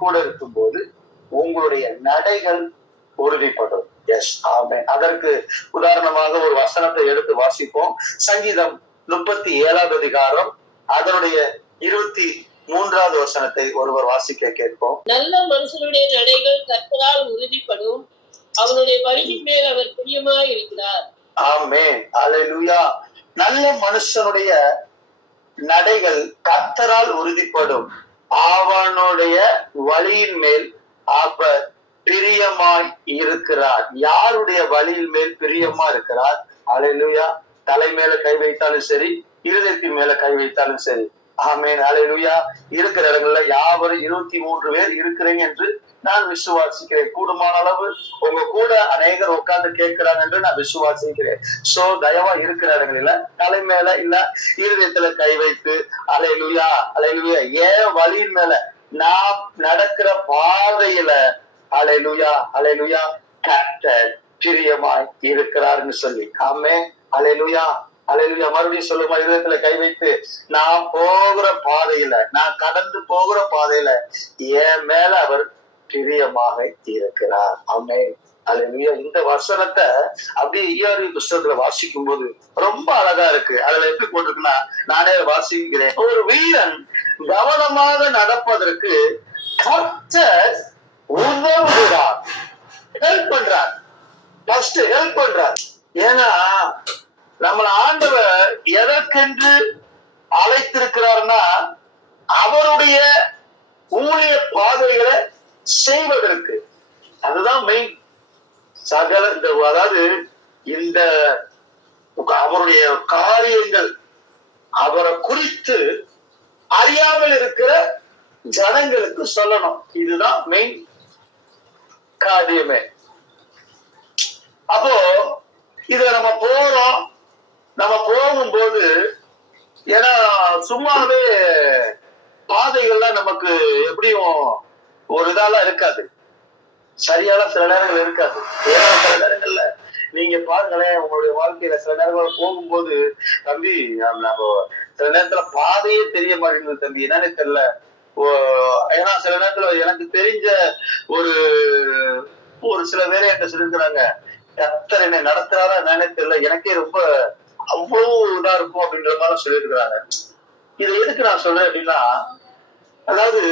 கூட இருக்கும்போது உங்களுடைய நடைகள் உறுதிப்படும். எஸ், ஆமென். அதற்கு உதாரணமாக ஒரு வசனத்தை எடுத்து வாசிப்போம். சங்கீதம் 37 அதிகாரம் அதனுடைய 23 வசனத்தை ஒருவர் வாசிக்க கேட்போம். நல்ல மனுஷனுடைய நடைகள் கர்த்தரால் உறுதிப்படும், அவனுடைய வழியின் மேல் அவர் பிரியமாய் இருக்கிறார். ஆமென், அல்லேலூயா. நல்ல மனுஷனுடைய நடைகள் கர்த்தரால் உறுதிப்படும், அவனுடைய வழியின் மேல் அவர் பிரியமாய் இருக்கிறார். யாருடைய வழியின் மேல் பிரியமா இருக்கிறார்? அல்லேலூயா. தலை மேல கை வைத்தாலும் சரி, இருதயத்தின் மேல கை வைத்தாலும் சரி. ஆமென், அல்லேலூயா. இருக்கிற இடங்கள்ல யாவரும் 23 பேர் இருக்கிறீங்க என்று நான் விசுவாசிக்கிறேன். கூடுமான அளவு உங்க கூட அநேகர் உட்கார்ந்து கேட்கிறாங்க என்று நான் விசுவாசிக்கிறேன். சோ தயவா இருக்கிற இடங்களில தலை மேல இல்ல இருதயத்துல கை வைத்து அல்லேலூயா அல்லேலூயா, ஏன் வழியின் மேல நாம் நடக்கிற பாதையில அல்லேலூயா அல்லேலூயா கர்த்தர் பிரியமாய் இருக்கிறார்னு சொல்லி. ஆமென், அல்லேலூயா அல்லேலூயா. மறுபடியும் சொல்லுமா, இதயத்துல கை வைத்து நான் போகிற பாதையில, நான் கடந்து போகிற பாதையில என் மேல அவர் பிரியமாக இருக்கிறார். ஆமென், அல்லேலூயா. இந்த வசனத்தை அப்படியே ERV புஸ்தகத்துல வாசிக்கும் போது ரொம்ப அழகா இருக்கு. அதுல எப்படி போட்டிருக்குன்னா, நானே வாசிக்கிறேன். ஒரு வீரன் கவனமாக நடப்பதற்கு கர்த்தர் உதவுகிறார், ஹெல்ப் பண்றார். ஃபர்ஸ்ட் ஹெல்ப் பண்றார். ஏன்னா நம்மள ஆண்டவர் எதற்கென்று அழைத்திருக்கிறார்னா, அவருடைய ஊழிய பாதைகளை செய்வதற்கு. அதுதான் மெயின். சகல அதாவது இந்த அவருடைய காரியங்கள், அவரை குறித்து அறியாமல் இருக்கிற ஜனங்களுக்கு சொல்லணும். இதுதான் மெயின் காரியமே. அப்போ இத நம்ம போறோம், நம்ம போகும்போது, ஏன்னா சும்மாவே பாதைகள்லாம் நமக்கு எப்படியும் ஒரு இதாலாம் இருக்காது, சரியான சில நேரங்கள் இருக்காது. ஏன்னா சில நேரங்கள்ல நீங்க பாருங்களேன், உங்களுடைய வாழ்க்கையில சில நேரங்கள் போகும்போது, தம்பி நம்ம சில நேரத்துல பாதையே தெரிய மாட்டேங்குது தம்பி, என்னன்னு தெரியல. ஏன்னா சில நேரத்துல எனக்கு தெரிஞ்ச ஒரு ஒரு சில பேரை என்கிட்ட சொல்லியிருக்கிறாங்க, கர்த்தர் என்னை நடத்துறாரா என்னன்னு தெரியல, எனக்கே ரொம்ப அவ்வளவு இதா இருக்கும் அப்படின்ற மாதிரி சொல்லியிருக்கிறாங்க. இதை எதுக்கு நான் சொல்றேன் அப்படின்னா, அதாவது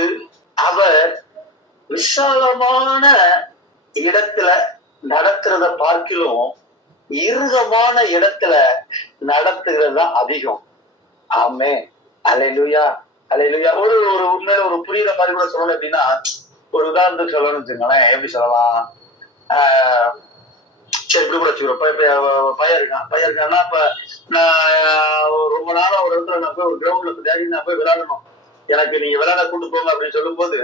அவர் விசாலமான இடத்துல நடத்துறத பார்க்கிலும் இறுகமான இடத்துல நடத்துகிறது தான் அதிகம். ஆமென், அல்லேலூயா அல்லேலூயா. ஒரு ஒரு உண்மையில ஒரு புரியுற மாதிரி கூட சொல்லணும் அப்படின்னா, ஒரு உதாரணத்துக்கு சொல்லணும்னு வச்சுக்கோங்களேன். எப்படி சொல்லலாம், சரி இப்படி கூட வச்சுக்கிறோம். பையன் இருக்கான்னா, இப்ப நான் ரொம்ப நாளா ஒரு இடத்துல நான் போய் ஒரு கிரவுண்ட்ல நான் போய் விளையாடணும், எனக்கு நீங்க விளையாட கூட்டு போங்க அப்படின்னு சொல்லும் போது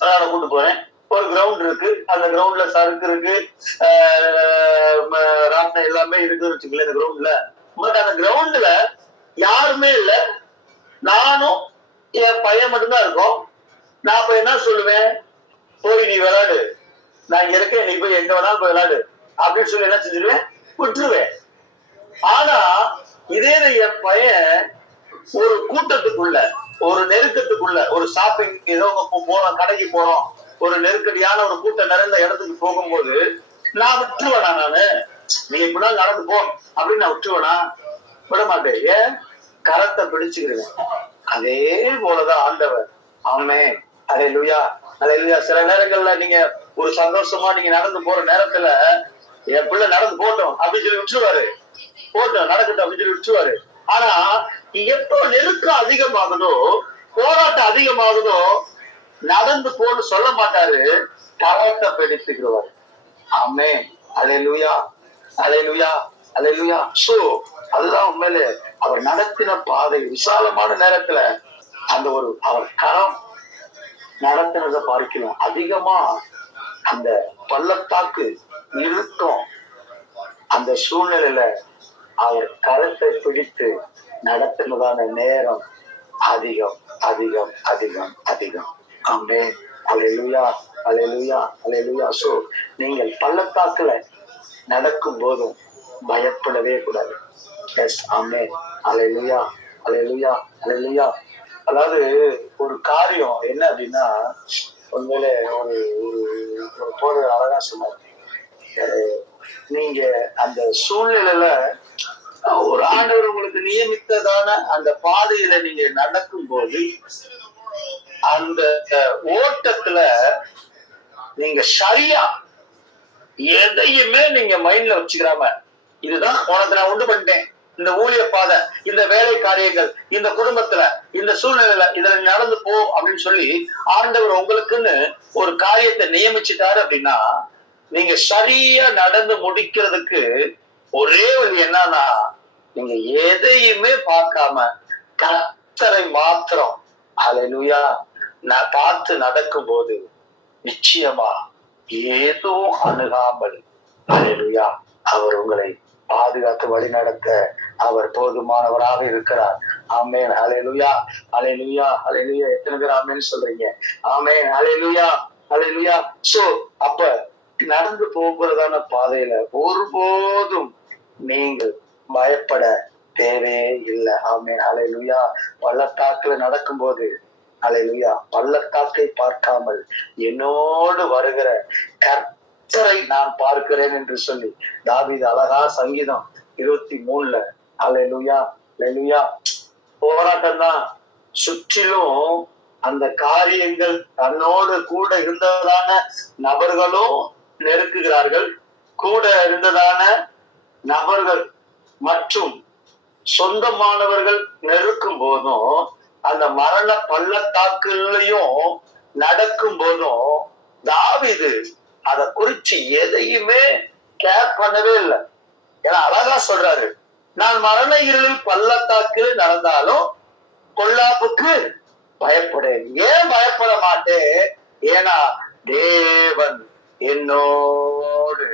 விளையாட கூட்டு போறேன். ஒரு கிரவுண்ட் இருக்கு, அந்த கிரவுண்ட்ல சறுக்கு இருக்கு, ராட்டம் எல்லாமே இருக்குன்னு வச்சுக்கல இந்த கிரவுண்ட்ல. பட் அந்த கிரவுண்ட்ல யாருமே இல்ல, நானும் என் பையன் மட்டும்தான் இருக்கோம். நான் இப்ப என்ன சொல்லுவேன், போய் நீ விளையாடு, நான் இங்க இருக்கேன், நீ போய் எங்க வேணாலும் போய் விளையாடு அப்படின்னு சொல்லி என்ன செஞ்சிருவேன், விட்டுருவேன். ஆனா இதே என் பையன் ஒரு கூட்டத்துக்குள்ள, ஒரு நெருக்கத்துக்குள்ள, ஒரு ஷாப்பிங் ஏதோ போறோம், கடைக்கு போறோம், ஒரு நெருக்கடியான ஒரு கூட்டம் நிறைந்த இடத்துக்கு போகும்போது நான் விட்டுருவேனா? நானு நீ இப்படிலாம் நடந்து போ அப்படின்னு நான் விட்டுருவேனா? விட மாட்டேன். ஏன்? கரத்தை பிடிச்சுக்கிறேன். அதே போலதான் ஆண்டவர். ஆமென், அல்லேலூயா அல்லேலூயா. சில நேரங்கள்ல நீங்க ஒரு சந்தோஷமா நீங்க நடந்து போற நேரத்துல, என் பிள்ளை நடந்து போட்டோம் அப்படின்னு சொல்லி விட்டுருவாரு, போட்டோம் நடக்கட்டும் அப்படின்னு சொல்லி விட்டுருவாரு. ஆனா எப்போ நெருக்கம் அதிகமாகுதோ, போராட்டம் அதிகமாகுதோ, நடந்து போன்னு சொல்ல மாட்டாரு, கரத்தை பிடித்துக்கிறவர். ஆமென், அல்லேலூயா அல்லேலூயா அல்லேலூயா. சோ அதுதான் உண்மையிலே அவர் நடத்தின பாதை. விசாலமான நேரத்துல அந்த ஒரு அவர் கரம் நடத்தினதை பார்க்கலாம். அதிகமா அந்த பள்ளத்தாக்கு இழுக்கும் அந்த சூழ்நிலையில அவர் கரத்தை பிடித்து நடத்தினதான நேரம் அதிகம் அதிகம் அதிகம் அதிகம். ஆமென், அல்லேலூயா அல்லேலூயா அல்லேலூயா. சோ நீங்கள் பள்ளத்தாக்குல நடக்கும் போதும் பயப்படவே கூடாது. எஸ், ஆமென், அல்லேலூயா அல்லேலூயா அல்லேலூயா. அதாவது ஒரு காரியம் என்ன அப்படின்னா, உண்மையிலே ஒரு ஒரு ஒரு போதகர் அழகா சொன்னார். நீங்க அந்த சூழ்நிலையில ஒரு ஆண்டவர் உங்களுக்கு நியமித்ததான அந்த பாதையில நீங்க நடக்கும் போது அந்த ஓட்டத்துல நீங்க சரியா எதையுமே நீங்க மைண்ட்ல வச்சுக்கிறாம, இதுதான் உனக்கு நான் உண்டு பண்ணிட்டேன், இந்த ஊழிய பாதை, இந்த வேலை காரியங்கள், இந்த குடும்பத்துல, இந்த சூழ்நிலையில இதுல நடந்து போ அப்படின்னு சொல்லி ஆண்டவர் உங்களுக்குன்னு ஒரு காரியத்தை நியமிச்சுட்டாரு அப்படின்னா, நீங்க சரியா நடந்து முடிக்கிறதுக்கு ஒரே வழி என்னன்னா, நீங்க எதையுமே பார்க்காம கர்த்தரை மாத்திரம் ஹல்லேலூயா நான் பார்த்து நடக்கும் போது நிச்சயமா ஏதும் அணுகாமல் ஹல்லேலூயா அவர் உங்களை பாதுகாத்து வழி நடத்த அவர் போதுமானவராக இருக்கிறார். ஆமென் ஹல்லேலூயா ஹல்லேலூயா ஹல்லேலூயா. எத்தனை பேர் ஆமென் சொல்றீங்க? ஆமென் ஹல்லேலூயா ஹல்லேலூயா. சோ அப்ப நடந்து போகிறதான பாதையில ஒருபோதும் நீங்கள் பயப்பட தேவையே இல்லை. ஆமென் ஹல்லேலூயா. பள்ளத்தாக்குல நடக்கும்போது ஹல்லேலூயா பள்ளத்தாக்கை பார்க்காமல் என்னோடு வருகிற கர்த்தரை நான் பார்க்கிறேன் என்று சொல்லி தாவீது அழகா சங்கீதம் 23 ஹல்லேலூயா ஹல்லேலூயா. போராட்டம் தான், சுற்றிலும் அந்த காரியங்கள் தன்னோடு கூட இருந்ததான நபர்களும் நெருக்குகிறார்கள், கூட இருந்ததான நபர்கள் மற்றும் சொந்தமானவர்கள் நெருக்கும் போதும், அந்த மரண பள்ளத்தாக்குலையும் நடக்கும் போதும் தாவீது அத குறிச்சு எதையுமே கேர் பண்ணவே இல்லை. ஏன்னா அழகா சொல்றாரு, நான் மரண இருளில் பள்ளத்தாக்கில் நடந்தாலும் பொல்லாப்புக்கு பயப்படேன். ஏன் பயப்பட மாட்டேன்? ஏன்னா தேவன் என்னோடு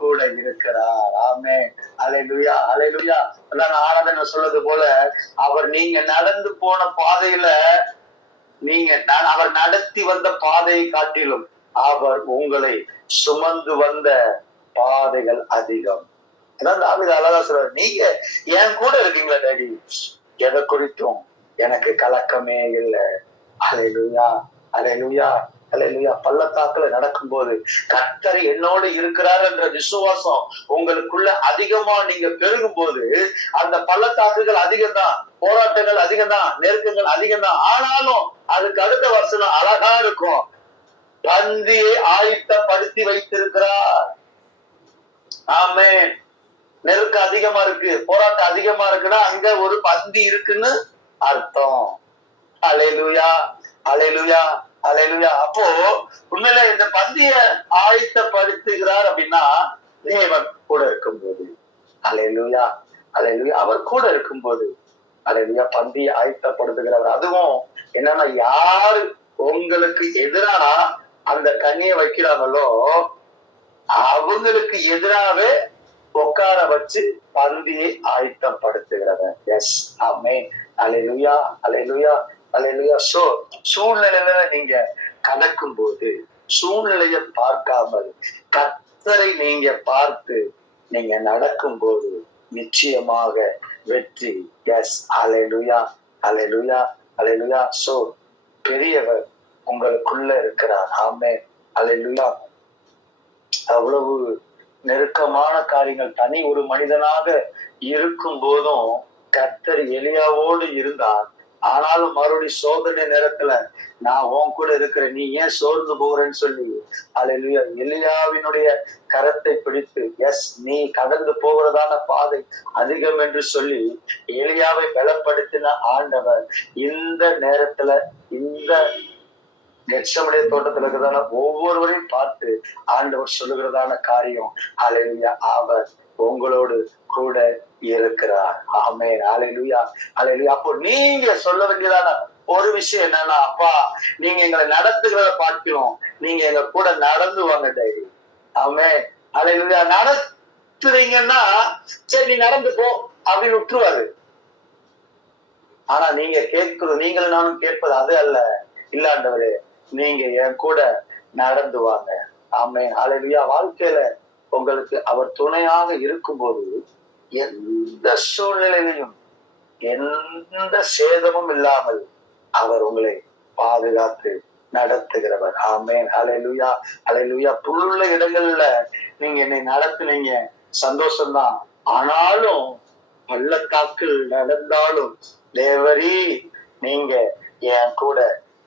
கூட இருக்கிறார். ஆமென் ஹல்லேலூயா ஹல்லேலூயா. அதான் ஆராதனை சொல்றது போல, அவர் நீங்க நடந்து போன பாதையில அவர் நடத்தி வந்த பாதையை காட்டிலும் அவர் உங்களை சுமந்து வந்த பாதைகள் அதிகம். அதான் தாவீது அழகா சொல்றாரு, நீங்க என் கூட இருக்கீங்களா டாடி, எதை குறித்தும் எனக்கு கலக்கமே இல்லை. ஹல்லேலூயா ஹல்லேலூயா ஹல்லேலூயா. பள்ளத்தாக்குல நடக்கும்போது கர்த்தர் என்னோடு இருக்கிறார் என்ற விசுவாசம் உங்களுக்குள்ள அதிகமா நீங்க பெருகும் போது அந்த பள்ளத்தாக்குகள் அதிகம்தான், போராட்டங்கள் அதிகம்தான், நெருக்கங்கள் அதிகம்தான். ஆனாலும் அதுக்கு அடுத்த வருஷம் அழகா இருக்கும். பந்தியை ஆயத்தப்படுத்தி வைத்திருக்கிறார். ஆமென். நெருக்கம் அதிகமா இருக்கு, போராட்டம் அதிகமா இருக்குன்னா அங்க ஒரு பந்தி இருக்குன்னு அர்த்தம். ஹல்லேலூயா ஹல்லேலூயா ஹல்லேலூயா. அப்போ உண்மையில இந்த பந்திய ஆயத்தப்படுத்துகிறார் அப்படின்னா தேவன் கூட இருக்கும்போது, ஹல்லேலூயா ஹல்லேலூயா, அவர் கூட இருக்கும்போது ஹல்லேலூயா பந்தியை ஆயத்தப்படுத்துகிறவர். அதுவும் என்னன்னா, யாரு உங்களுக்கு எதிரான அந்த கண்ணியை வைக்கிறாங்களோ அவங்களுக்கு எதிராவே உட்கார வச்சு பந்தியை ஆயத்தப்படுத்துகிறவர். எஸ் ஆமென் ஹல்லேலூயா ஹல்லேலூயா ஹல்லேலூயா. சோ சூழ்நிலையில நீங்க கடக்கும் போது சூழ்நிலையை பார்க்காமல் கர்த்தரை நீங்க பார்த்து நீங்க நடக்கும் போது நிச்சயமாக வெற்றி. எஸ் ஹல்லேலூயா ஹல்லேலூயா ஹல்லேலூயா. சோ பெரியவர் உங்களுக்குள்ள இருக்கிறார். ஆமென் ஹல்லேலூயா. அவ்வளவு நெருக்கமான காரியங்கள் தனி ஒரு மனிதனாக இருக்கும் போதும் கர்த்தர் எலியாவோடு இருந்தார். ஆனாலும் மறுபடி சோதனை நேரத்துல நான் உன் கூட இருக்கிறேன், நீ ஏன் சோர்ந்து போகிறேன்னு சொல்லி ஹல்லேலூயா எலியாவினுடைய கரத்தை பிடித்து, எஸ் நீ கடந்து போகிறதான பாதை அதிகம் என்று சொல்லி எலியாவை பலப்படுத்தின ஆண்டவர் இந்த நேரத்துல இந்த கெத்செமனே தோட்டத்துல இருக்கிறதான ஒவ்வொருவரையும் பார்த்து ஆண்டவர் சொல்லுகிறதான காரியம், ஹல்லேலூயா அவர் உங்களோடு கூட இருக்கிறார். ஆமென் ஹல்லேலூயா ஹல்லேலூயா. அப்போ நீங்க சொல்ல வேண்டியதான ஒரு விஷயம் என்னன்னா, அப்பா நீங்க எங்களை நடத்துகிறத பார்க்கிறோம், நீங்க எங்க கூட நடந்து வாங்க டைரி. ஆமென் ஹல்லேலூயா. நடத்துறீங்கன்னா சரி நீ நடந்து போ அப்படின்னு விட்டுருவாரு. ஆனா நீங்க கேட்கிறது, நீங்களும் நானும் கேட்பது அது அல்ல. இல்ல ஆண்டவரே, நீங்க என் கூட நடந்து வாங்க. ஆமென் ஹல்லேலூயா. வாழ்க்கையில உங்களுக்கு அவர் துணையாக இருக்கும்போது எந்த சூழ்நிலையிலும் எந்த சேதமும் இல்லாமல் அவர் உங்களை பாதுகாத்து நடத்துகிறவர். ஆமென். ஹல்லேலூயா, ஹல்லேலூயா. புல்லுள்ள இடங்கள்ல நீங்க என்னை நடத்துனீங்க, சந்தோஷம்தான். ஆனாலும் பள்ளத்தாக்கில் நடந்தாலும் தேவரீ நீங்க என் கூட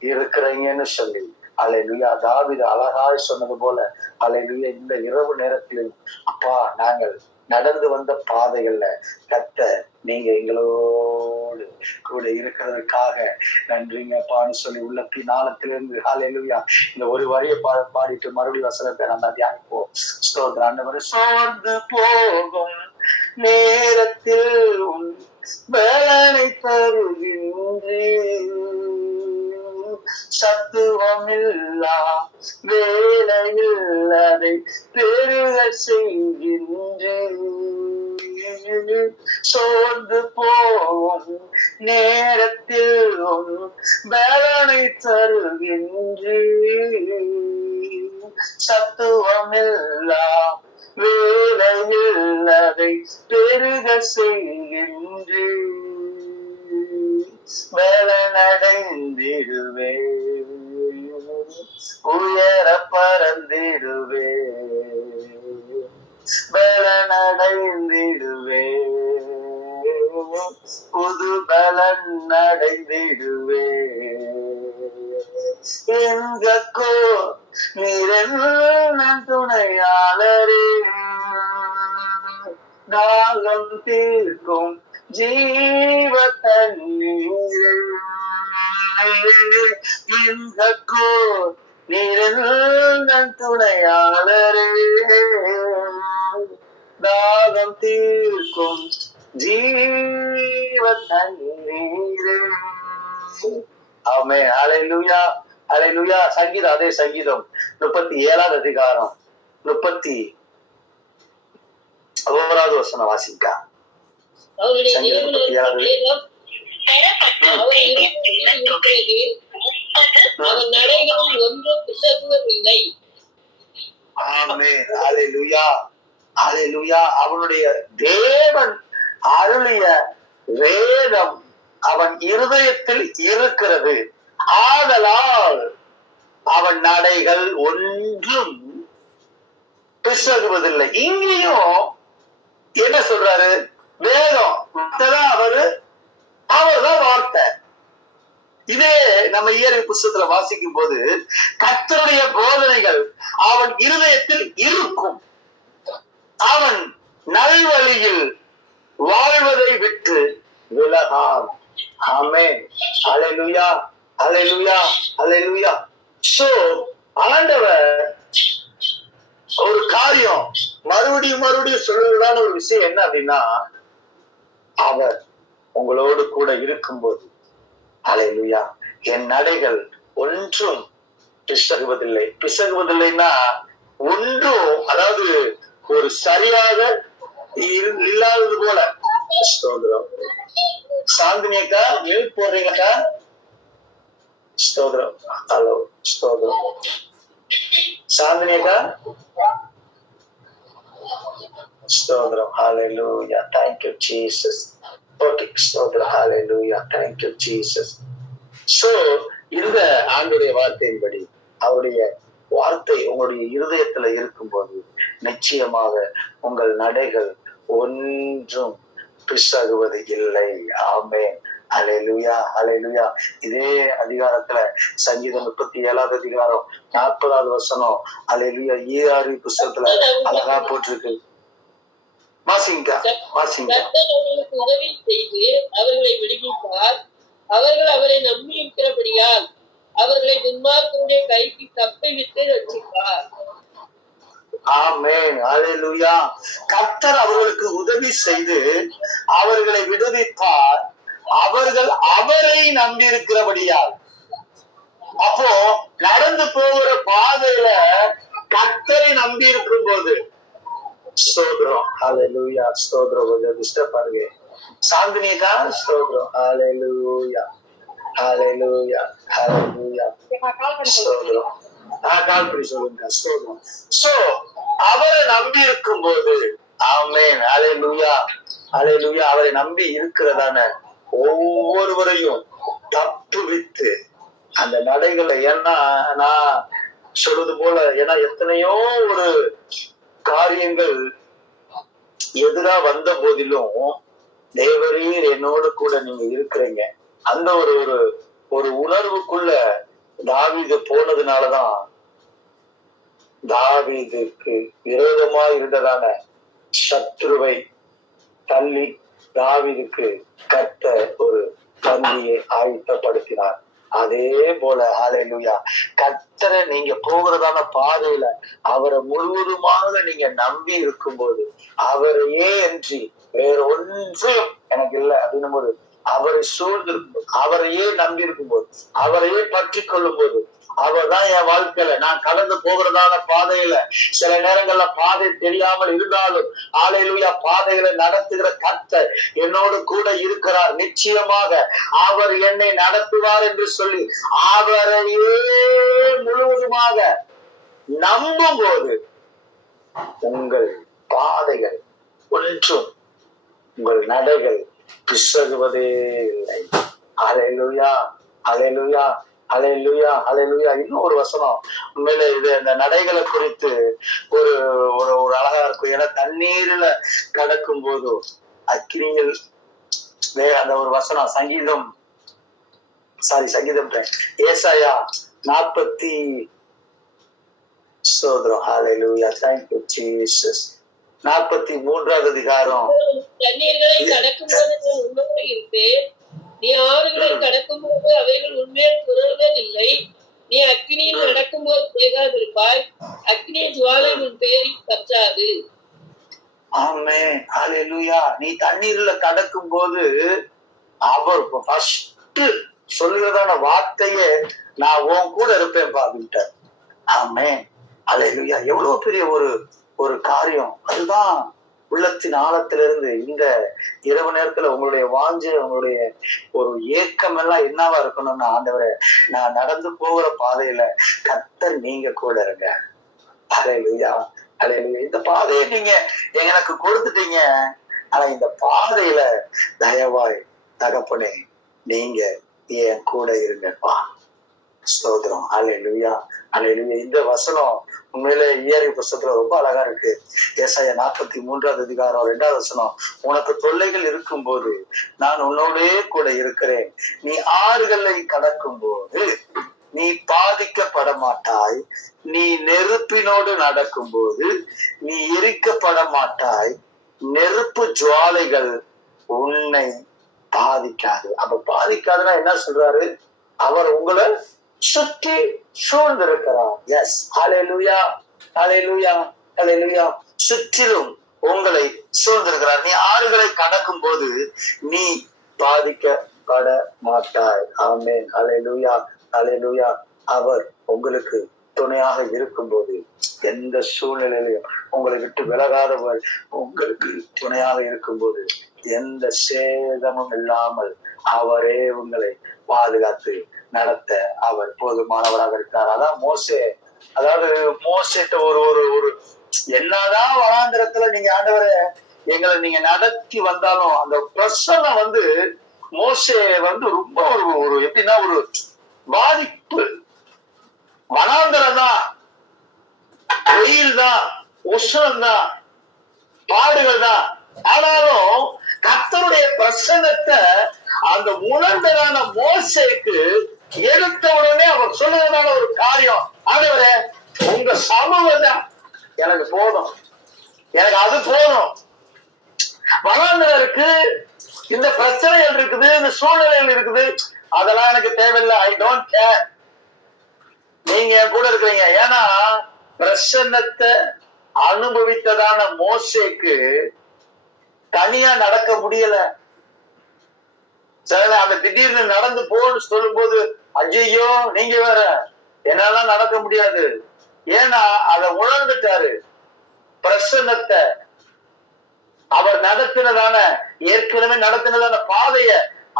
இருக்கிறீங்கன்னு சொல்லி, ஹல்லேலூயா, தாவீது அழகாய் சொன்னது போல, ஹல்லேலூயா, இந்த இரவு நேரத்திலும் அப்பா நாங்கள் நடந்து வந்த பாதைகள்ல கர்த்தர் நீங்க எங்களோடு கூட இருக்கிறதுக்காக நன்றிங்கப்பான்னு சொல்லி உள்ளத்தின் ஆழத்திலிருந்து ஹல்லேலூயா இந்த ஒரு வரியை பாடிட்டு மறுபடியும் வசனத்தை நம்ம தியானிப்போம். ஸ்தோத்திரம் ஆண்டவரே. சோர்ந்து போகும் நேரத்தில் உன் பலனை தருகின்றேன், சத்துவமில்லா வேளையில் அதை பெருக செய்கின்றேன். சோர்ந்து போகும் நேரத்தில் உன் பலனை தருகின்றேன், சத்துவமில்லா வேளையில் அதை பெருக செய்கின்றேன். பலனடைந்திடுவே, உயர பறந்திடுவே, பலனடைந்திடுவே, புது பலன் அடைந்திடுவே. எங்கக்கோ நீரென்ன துணையாளரே, தாகம் தீர்க்கும் ஜீவ தண்ணீரே, எங்கக்கோ நீரென்ன துணையாளரே, தாகம் தீர்க்கும் ஜீவ தண்ணீரே. ஆமென். ஹல்லேலூயா, ஹல்லேலூயா. சங்கீதம், அதே சங்கீதம் 37வது அதிகாரம் 31வது வசனம் வாசிக்க. அவருடைய நியமங்கள் வேதம் அவருடைய இருக்கிறது, அவன் நடைகளில் ஒன்றும் பிசகுவதில்லை. ஆமென். ஹல்லேலூயா, ஹல்லேலூயா. அவனுடைய தேவன் அருளிய வேதம் அவன் இருதயத்தில் இருக்கிறது, ஆதலால் அவன் நடைகள் ஒன்றும் பிசகுவதில்லை. இங்கேயும் என்ன சொல்றாரு? வேதம் அவர்தான் வார்த்தை. இதே நம்ம இயற்கை புஸ்தகத்துல வாசிக்கும் போது கர்த்தருடைய போதனைகள் அவன் இருதயத்தில் இருக்கும், அவன் நல்வழியில் வாழ்வதை விட்டு விலகான். ஆமென். ஹல்லேலூயா, ஹல்லேலூயா, ஹல்லேலூயா. சோ ஆண்டவர் ஒரு காரியம் மறுபடியும் சொல்லுவதான ஒரு விஷயம் என்ன அப்படின்னா, அவர் உங்களோடு கூட இருக்கும்போது ஹல்லேலூயா என் நடைகள் ஒன்றும் பிசகுவதில்லை. பிசகுவதில்லைன்னா ஒன்றும், அதாவது ஒரு சரியாக இல்லாதது போல. ஸ்தோத்திரம். சாந்தினியக்கா மியூட் போடுறீங்கக்கா? ஸ்தோத்திரம். ஹலோ, ஸ்தோத்திரம். சாந்தினியக்கா ஸ்தோத்திரம். ஹல்லேலூயா, thank you Jesus. ஓகே, ஸ்தோத்திரம். ஹல்லேலூயா, thank you Jesus. சோ இந்த ஆண்டுடைய வார்த்தையின்படி அவருடைய வார்த்தை உங்களுடைய இருதயத்துல இருக்கும்போது நிச்சயமாக உங்கள் நடைகள் ஒன்றும் பிசகுவது இல்லை. ஆமென். ஹல்லேலூயா, ஹல்லேலூயா. இதே அதிகாரத்துல சங்கீதம் 37வது அதிகாரம் 40வது வசனம், ஹல்லேலூயா, ERV புஸ்தகத்துல அழகா போட்டிருக்கு. வாசிங்க, வாசிங்க. கர்த்தர் அவர்களுக்கு உதவி செய்து அவர்களை விடுவிப்பார், அவர்கள் அவரை நம்பி இருக்கிறபடியால் அவர்களை துன்மார்க்கருடைய கைக்கு தப்புவித்து ரட்சிப்பார். ஆமென். ஹல்லேலூயா. கர்த்தர் அவர்களுக்கு உதவி செய்து அவர்களை விடுவிப்பார், அவர்கள் அவரை நம்பி இருக்கிறபடியால். அப்போ நடந்து போகிற பாதையில கர்த்தரை நம்பி இருக்கும் போது ஸ்தோத்திரம். ஹல்லேலூயா, ஸ்தோத்திரம். கொஞ்சம் டிஸ்டர்ப் பாருங்க. சாந்தினியக்கா ஸ்தோத்திரம். ஹல்லேலூயா, ஹல்லேலூயா, ஹல்லேலூயா. ஸ்தோத்திரம். கால் பண்ணி சொல்லுங்க. ஸ்தோத்திரம். சோ அவரை நம்பி இருக்கும் போது, ஆமென், ஹல்லேலூயா, ஹல்லேலூயா, அவரை நம்பி இருக்கிறதான ஒவ்வொருவரையும் தப்புவித்து அந்த நடைகளை, ஏன்னா நான் சொல்றது போல, ஏன்னா எத்தனையோ ஒரு காரியங்கள் எதிரா வந்த போதிலும் தேவரீர் என்னோடு கூட நீங்க இருக்கிறீங்க, அந்த ஒரு ஒரு ஒரு உணர்வுக்குள்ள தாவீது போனதுனாலதான் தாவீதுக்கு விரோதமா இருந்ததான சத்ருவை தள்ளி தாவீதுக்கு கர்த்தர் ஒரு பந்தியை ஆயத்தப்படுத்தினார். அதே போல ஹல்லேலூயா, கர்த்தரை நீங்க போகிறதான பாதையில அவரை முழுவதுமாக நீங்க நம்பி இருக்கும்போது, அவரையே அன்றி வேற ஒன்றும் எனக்கு இல்லை அப்படின்னும் போது, அவரை சூழ்ந்து இருக்கும்போது, அவரையே நம்பி இருக்கும்போது, அவரையே பற்றி கொள்ளும் போது, அவர்தான் என் வாழ்க்கையில நான் கடந்து போகிறதான பாதையில சில நேரங்கள்ல பாதை தெரியாமல் இருந்தாலும் ஹல்லேலூயா, பாதைகளை நடத்துகிற கர்த்தர் என்னோடு கூட இருக்கிறார், நிச்சயமாக அவர் என்னை நடத்துவார் என்று சொல்லி அவரையே முழுவதுமாக நம்பும் போது உங்கள் பாதைகள் ஒன்றும், உங்கள் நடைகள் பிசகுவதே இல்லை. ஹல்லேலூயா, ஹல்லேலூயா, ஹல்லேலூயா, ஹல்லேலூயா. இன்னும் ஒரு வசனம் உண்மையில இது இந்த நடைகளை குறித்து ஒரு ஒரு ஒரு அழகா இருக்கும். ஏன்னா தண்ணீர்ல கடக்கும் போது அக்கினியில் அந்த ஒரு வசனம் சங்கீதம் ஏசாயா 40 ஸ்தோத்திரம், ஹல்லேலூயா, thank you Jesus, 43வது அதிகாரம். தண்ணீர்களை கடக்கும் போது உன்னோடு இருப்பேன், நீ ஆறுகளை கடக்கும் போது அவைகள் உண்மையில் புரள்வதில்லை, நீ அக்கினியில் நடக்கும் போது தேகாதிருப்பாய், அக்கினிய ஜுவாலை உன் பேரில் பற்றாது. ஆமென், ஹல்லேலூயா. நீ தண்ணீர்ல கடக்கும் போது அவர் ஃபர்ஸ்ட் சொல்லுறதான வார்த்தையே நான் உன் கூட இருப்பேன் அப்படின்ட்டார். ஆமென், ஹல்லேலூயா. எவ்வளவு பெரிய ஒரு ஒரு காரியம். அதுதான் உள்ளத்தின் ஆழத்திலிருந்து இந்த இரவு நேரத்துல உங்களுடைய வாஞ்சை, உங்களுடைய ஒரு ஏக்கம் எல்லாம் என்னவா இருக்கணும்னா, ஆண்டவரே நான் நடந்து போகிற பாதையில கர்த்தர் நீங்க கூட இருங்க. ஹல்லேலூயா, ஹல்லேலூயா. இந்த பாதையை நீங்க எனக்கு கொடுத்துட்டீங்க, ஆனா இந்த பாதையில தயவாய் தகப்பனே நீங்க என் கூட இருங்கப்பா. ஸ்தோத்திரம், ஹல்லேலூயா, ஹல்லேலூயா. இந்த வசனம் உண்மையிலே இயற்கை புஸ்தகத்துல ரொம்ப அழகா இருக்கு. ஏசாயா 43வது அதிகாரம் 2வது வசனம், உனக்கு தொல்லைகள் இருக்கும் போது நான் உன்னோடே கூட இருக்கிறேன், நீ ஆறுகளை கடக்கும் போது நீ பாதிக்கப்பட மாட்டாய், நீ நெருப்பினோடு நடக்கும் போது நீ எரிக்கப்பட மாட்டாய், நெருப்பு ஜுவாலைகள் உன்னை பாதிக்காது. அப்ப பாதிக்காதுன்னா என்ன சொல்றாரு? அவர் உங்களை சுற்றி சூழ்ந்திருக்கிறார். எஸ், ஹல்லேலூயா, ஹல்லேலூயா, ஹல்லேலூயா. சுற்றிலும் உங்களை சூழ்ந்திருக்கிறார். நீ ஆறுகளை கடக்கும் போது நீ பாதிக்கப்பட மாட்டாய். ஆமென், ஹல்லேலூயா, ஹல்லேலூயா. அவர் உங்களுக்கு துணையாக இருக்கும்போது எந்த சூழ்நிலையிலும் உங்களை விட்டு விலகாதவர் உங்களுக்கு துணையாக இருக்கும்போது எந்த சேதமும் இல்லாமல் அவரே உங்களை பாதுகாத்து நடத்த அவர் போதுமானவராக இருக்கிறார். அதான் மோசே, அதாவது மோசேட்ட ஒரு ஒரு ஒரு என்னதான் வனாந்திரத்துல நீங்க ஆண்டவரை எங்களை நீங்க நடத்தி வந்தாலும் அந்த பிரசனை மோசே ரொம்ப ஒரு ஒரு எப்படின்னா ஒரு பாதிப்பு. வனாந்திரம் தான், வெயில் தான், உஷ்ணம் தான், பாடுகள் தான், ஆனாலும் கர்த்தருடைய பிரசன்னத்தை அந்த உணர்ந்ததான மோசேக்கு எடுத்த உடனே அவர் சொல்லுவதான ஒரு காரியம், ஆண்டவரே உங்க சமூகம் தான் எனக்கு போதும், எனக்கு அது போதும். வனாந்திரம் இருக்கு, இந்த பிரச்சனைகள் இருக்குது, இந்த சூழ்நிலைகள் இருக்குது, அதெல்லாம் எனக்கு தேவையில்லை. ஐ டோன்ட் கேர், நீங்க என் கூட இருக்கிறீங்க. ஏன்னா பிரசன்னத்தை அனுபவித்ததான மோசேக்கு தனியா நடக்க முடியல. சில அந்த திடீர்னு நடந்து போன்னு சொல்லும் போது ஐயோ நீங்க வேற, என்னால நடக்க முடியாது. ஏன்னா அதை உணர்ந்துட்டாரு. பிரசன்னத்தை அவர் நடத்தினதான, ஏற்கனவே நடத்தினதான பாதைய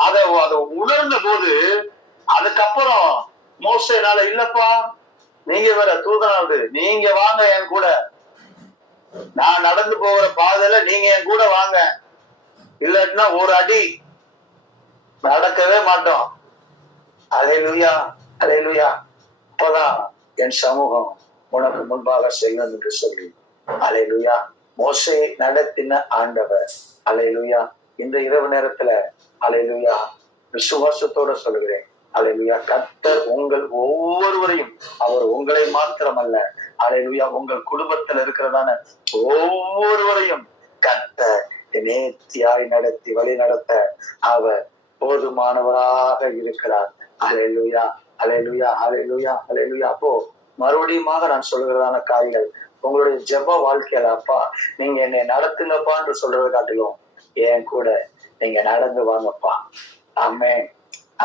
அதை உணர்ந்த போது அதுக்கப்புறம் மோசேனால இல்லப்பா நீங்க வேற தூதனாவது, நீங்க வாங்க என் கூட, நான் நடந்து போகிற பாதையில நீங்க என் கூட வாங்க, இல்லாட்டினா ஒரு அடி நடக்கவே மாட்டோம். அல்லேலூயா, அல்லேலூயா. அப்பதான் என் சமூகம் உனக்கு முன்பாக செய்யும் என்று சொல்லி, அல்லேலூயா, மோசேயை நடத்தின ஆண்டவர். அல்லேலூயா, இந்த இரவு நேரத்துல அல்லேலூயா விசுவாசத்தோட சொல்கிறேன், அல்லேலூயா, கர்த்தர் உங்கள் ஒவ்வொருவரையும், அவர் உங்களை மாத்திரமல்ல, அல்லேலூயா, உங்கள் குடும்பத்தில் இருக்கிறதான ஒவ்வொருவரையும் கர்த்தர் நேர்த்தியாய் நடத்தி வழி நடத்த அவர் போதுமானவராக இருக்கிறார். அல்லேலூயா, அல்லேலூயா, அல்லேலூயா, அல்லேலூயா. அப்போ மறுபடியும் நான் சொல்கிறதான காரியங்கள் உங்களுடைய ஜெப வாழ்க்கையில, அப்பா நீங்க என்னை நடத்துங்கப்பா என்று சொல்றதை காட்டிலும் என் கூட நீங்க நடந்து வாங்கப்பா. ஆமென்.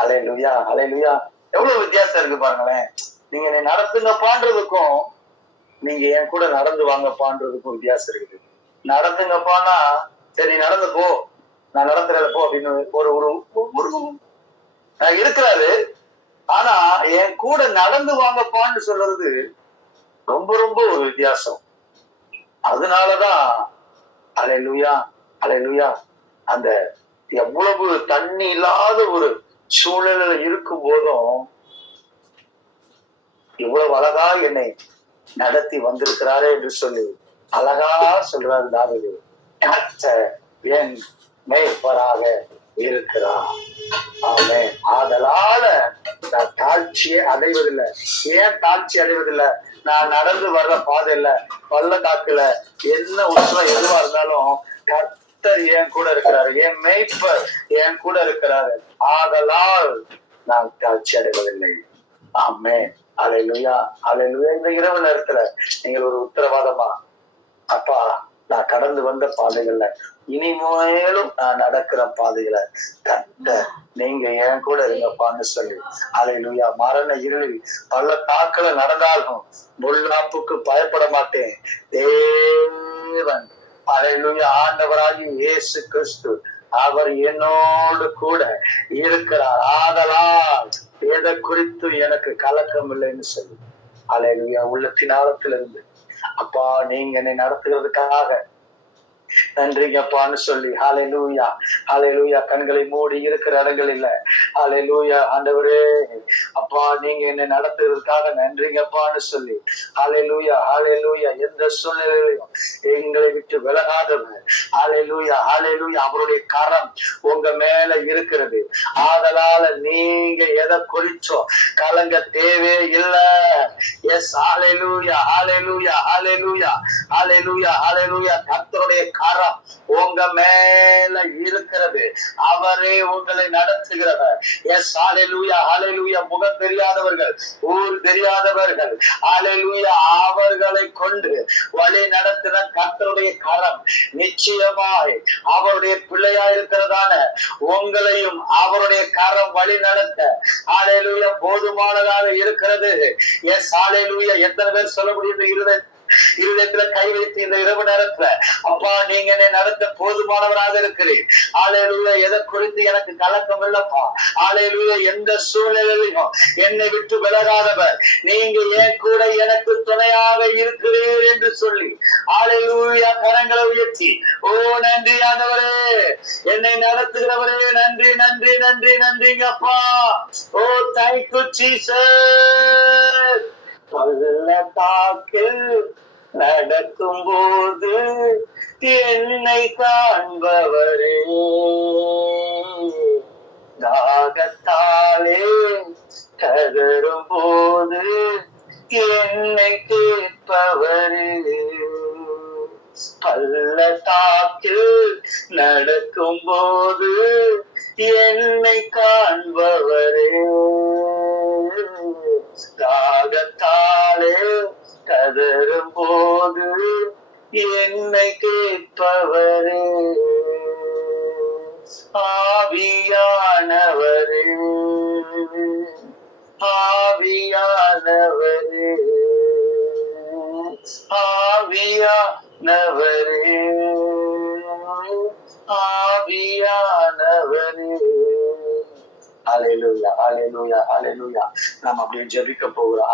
அல்லேலூயா, அல்லேலூயா. எவ்வளவு வித்தியாசம் இருக்கு பாருங்களேன். நீங்க என்னை நடத்துங்கப்பான்றதுக்கும் நீங்க என் கூட நடந்து வாங்கப்பான்றதுக்கும் வித்தியாசம் இருக்குது. நடத்துங்கப்பான்னா சரி நடந்து போ, நான் நடத்துறேன் போ அப்படின்னு ஒரு இருக்கிறாரு. ஆனா என் கூட நடந்து வாங்கப்பான்னு சொல்றது ரொம்ப ரொம்ப ஒரு வித்தியாசம். அதனாலதான் அல்லேலூயா, அல்லேலூயா, அந்த எவ்வளவு தண்ணி இல்லாத ஒரு சூழ்நிலையில இருக்கும் போதும் இவ்வளவு அழகா என்னை நடத்தி வந்திருக்கிறாரே என்று சொல்லி அழகா சொல்றாரு தாவீது. என் மேய்ப்பராக இருக்கிறார். ஆமென். ஆதலால நான் தாழ்ச்சியை அடைவதில்லை. ஏன் தாழ்ச்சி அடைவதில்லை? நான் நடந்து வர்ற பாதை இல்ல, பள்ளத்தாக்குல என்ன உஷ்ணம் எதுவா இருந்தாலும் கர்த்தர் என் கூட இருக்கிறாரு, என் மேய்ப்பர் என் கூட இருக்கிறாரு. ஆதலால் நான் தாழ்ச்சி அடைவதில்லை. ஆமென். அல்லேலூயா, அல்லேலூயா. இந்த இரவு நேரத்துல நீங்கள் ஒரு உத்தரவாதமா, அப்பா நான் கடந்து வந்த பாதைகள்ல இனிமேலும் நான் நடக்கிற பாதைகளை கர்த்தர் நீங்க என் கூட இருங்கப்பான்னு சொல்லி, அல்லேலூயா, மரண இருளில் பள்ளத்தாக்குல நடந்தாலும் முள்ளாப்புக்கு பயப்பட மாட்டேன். தேவன், அல்லேலூயா, ஆண்டவராகிய இயேசு கிறிஸ்து அவர் என்னோடு கூட இருக்கிறார். ஆதலால் எதை குறித்து எனக்கு கலக்கம் இல்லைன்னு சொல்லி, அல்லேலூயா, உள்ளத்தின் ஆழத்திலிருந்து அப்பா நீங்க என்னை நடத்துகிறதுக்காக நன்றிங்கப்பான்னு சொல்லி, ஹல்லேலூயா, ஹல்லேலூயா, கண்களை மூடி இருக்கிற இடங்கள் இல்ல, ஹல்லேலூயா, ஆண்டவரே அப்பா நீங்க என்னை நடத்துறதுக்காக நன்றிங்கப்பான்னு சொல்லி, ஹல்லேலூயா, ஹல்லேலூயா, எந்த சூழ்நிலையிலும் எங்களை விட்டு விலகாதவர், ஹல்லேலூயா, ஹல்லேலூயா, அவருடைய கரம் உங்க மேல இருக்கிறது. ஆதலால நீங்க எதை குறிச்சோ கலங்க தேவே இல்லை. எஸ், ஹல்லேலூயா, ஹல்லேலூயா, ஹல்லேலூயா, ஹல்லேலூயா, ஹல்லேலூயா, கர்த்தருடைய கரம் உங்க மேல இருக்கிறது. அவரே உங்களை நடத்துகிறவர். எஸ், ஹல்லேலூயா, ஹல்லேலூயா, முகம் தெரியாதவர்கள், ஊர் தெரியாதவர்கள், ஹல்லேலூயா, அவர்களை கொண்டு வழி நடத்தின கர்த்தருடைய கரம் நிச்சயமாய் அவருடைய பிள்ளையா இருக்கிறதான உங்களையும் அவருடைய கரம் வழி நடத்த ஹல்லேலூயா போதுமானதாக இருக்கிறது. எஸ், ஹல்லேலூயா. எத்தனை பேர் சொல்ல முடியும்? இருதயத்துல கை வைத்து இந்த இரவு நேரத்துல அப்பா நீங்க என்னை நடத்த போதுமானவராக இருக்கிறேன். ஹல்லேலூயா, எதை குறித்து எனக்கு கலக்கம் இல்லப்பா. ஹல்லேலூயா, எந்த சூழ்நிலையிலும் என்னை விட்டு விலகாதவர் நீங்க என் கூட எனக்கு துணையாக இருக்கிறீர் என்று சொல்லி, ஹல்லேலூயா, கரங்களை உயர்த்தி ஓ நன்றி ஆண்டவரே, என்னை நடத்துகிறவரே, நன்றி நன்றி நன்றி நன்றிங்கப்பா. ஓ தேங்க்யூ ஜீசஸ். பள்ளத்தாக்கில் நடக்கும் போது என்னை காண்பவரே, தாகத்தாலே கதறும் போது என்னை கேட்பவரே, பள்ளத்தாக்கில் நடக்கும் போது என்னை காண்பவரே, தாகத்தாலே கதறும் போது என்னை கேட்பவரே, ஆவியானவரே, ஆவியானவரே, ஆவியானவரே, ஆவியானவரே. ஹல்லேலூயா, ஹல்லேலூயா, ஹல்லேலூயா. நாம் அப்படியே ஜெபிக்க போகிறோம்.